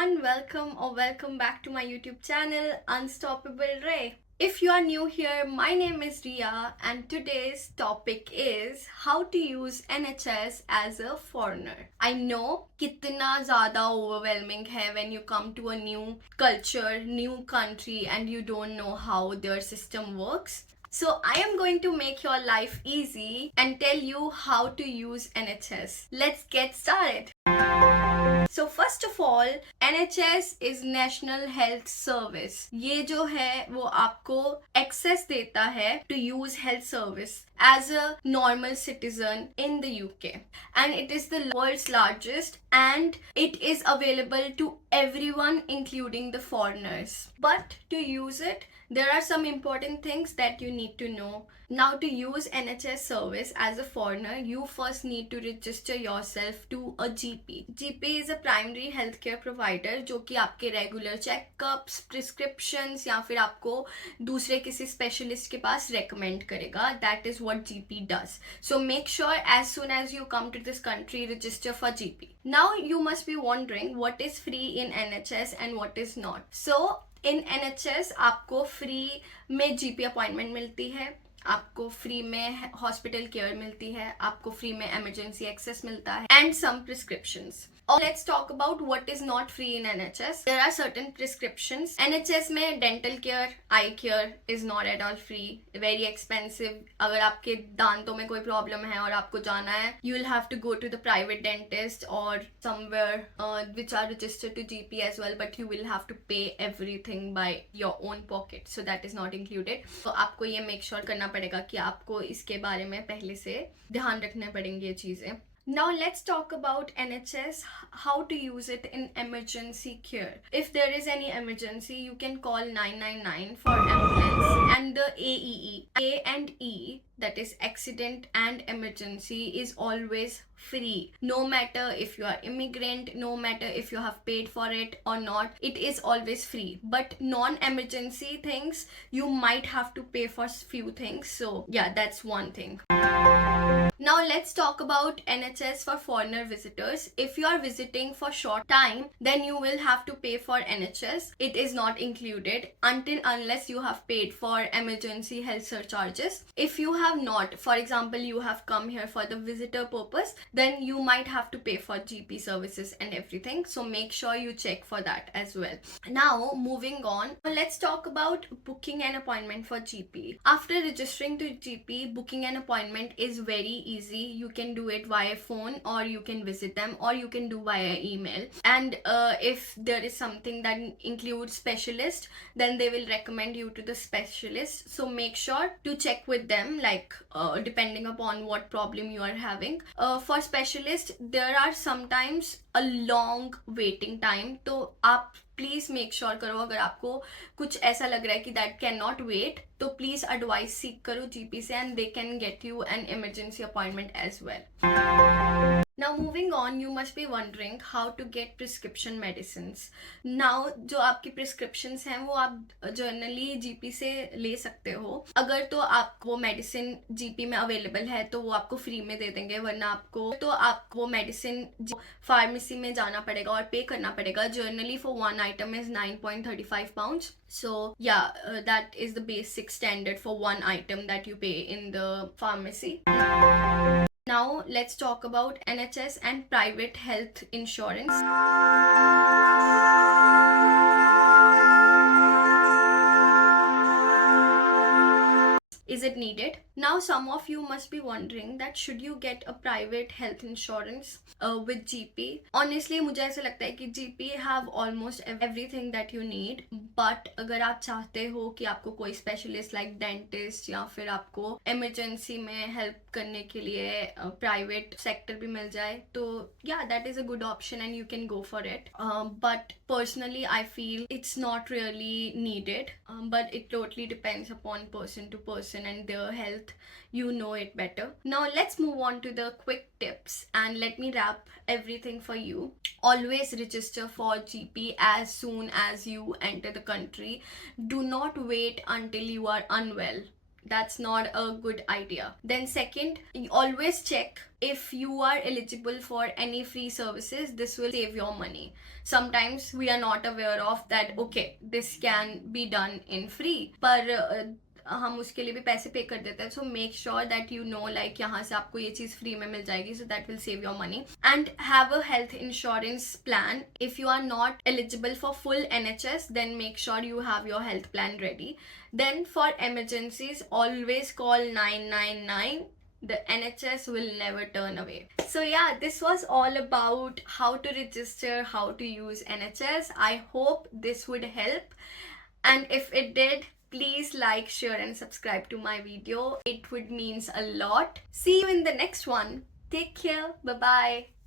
everyone, welcome back to my YouTube channel Unstoppable Ray. If you are new here, my name is Ria and today's topic is how to use NHS as a foreigner. I know कितना ज़्यादा overwhelming है when you come to a new culture, new country and you don't know how their system works. So I am going to make your life easy and tell you how to use NHS. Let's get started. So first of all, NHS is National Health Service. ये जो है वो आपको access देता है to use health service as a normal citizen in the UK, and it is the world's largest and it is available to everyone including the foreigners. But to use it, there are some important things that you need to know. Now, to use NHS service as a foreigner, you first need to register yourself to a GP. GP is a primary healthcare provider जो कि आपके regular checkups, prescriptions या फिर आपको दूसरे किसी specialist के पास recommend करेगा. That is what GP does. So make sure as soon as you come to this country, register for GP. Now you must be wondering what is free in NHS and what is not. So in NHS आपको free में GP appointment मिलती है, आपको free में hospital care मिलती है, आपको free में इमरजेंसी एक्सेस मिलता है and some prescriptions. Let's talk about what is not free in NHS. There are certain prescriptions. NHS में dental care, eye care is not at all free. Very expensive. अगर आपके दांतों में कोई problem है और आपको जाना है, you will have to go to the private dentist or somewhere which are registered to GP as well, but you will have to pay everything by your own pocket. So that is not included. So आपको ये make sure करना पड़ेगा कि आपको इसके बारे में पहले से ध्यान रखने पड़ेंगे ये चीज़ें. Now let's talk about NHS, how to use it in emergency care. If there is any emergency, you can call 999 for ambulance, and the AEE, A and E, that is accident and emergency, is always free. No matter if you are immigrant, no matter if you have paid for it or not, it is always free. But non-emergency things, you might have to pay for few things. So yeah, that's one thing. Now let's talk about NHS for foreigner visitors. If you are visiting for short time, then you will have to pay for NHS. It is not included unless you have paid for emergency health surcharges. If you have not, for example, you have come here for the visitor purpose, then you might have to pay for GP services and everything. So make sure you check for that as well. Now moving on, let's talk about booking an appointment for GP. After registering to GP, booking an appointment is very easy. You can do it via phone or you can visit them or you can do via email. And if there is something that includes specialist, then they will recommend you to the specialist. So make sure to check with them, like depending upon what problem you are having. For specialist, there are sometimes a long waiting time. तो आप please make sure करो, अगर आपको कुछ ऐसा लग रहा है कि दैट कैन नॉट वेट, तो प्लीज़ एडवाइस सीख करो जीपी से and they can get you an emergency appointment as well. Now moving on, you must be wondering how to get prescription medicines. Now जो आपकी prescriptions हैं वो आप generally GP से ले सकते हो. अगर तो आपको मेडिसिन जीपी में अवेलेबल है तो वो आपको फ्री में दे देंगे, वरना आपको मेडिसिन फार्मेसी में जाना पड़ेगा और पे करना पड़ेगा. Generally for one item is 9.35 pounds. So yeah, that is the basic standard for one item that you pay in the pharmacy. Now let's talk about NHS and private health insurance. Is it needed? Now some of you must be wondering that should you get a private health insurance with GP. Honestly मुझे ऐसा लगता है कि GP have almost everything that you need, but अगर आप चाहते हो कि आपको कोई specialist like dentist या फिर आपको emergency में help करने के लिए private sector भी मिल जाए, तो yeah, that is a good option and you can go for it. But personally I feel it's not really needed, but it totally depends upon person to person and their health. You know it better. Now let's move on to the quick tips and let me wrap everything for you. Always register for GP as soon as you enter the country. Do not wait until you are unwell. That's not a good idea. Then second, you always check if you are eligible for any free services. This will save your money. Sometimes we are not aware of that, okay, this can be done in free, पर हम उसके लिए भी पैसे पे कर देते हैं. So make sure that you know like यहाँ से आपको ये चीज़ फ्री में मिल जाएगी, so that will save your money. And have a health insurance plan. If you are not eligible for full NHS, then make sure you have your health plan ready. Then for emergencies, always call 999. The NHS will never turn away. So yeah, this was all about how to register, how to use NHS. I hope this would help. And if it did, please like, share and subscribe to my video. It would means a lot. See you in the next one. Take care. Bye bye.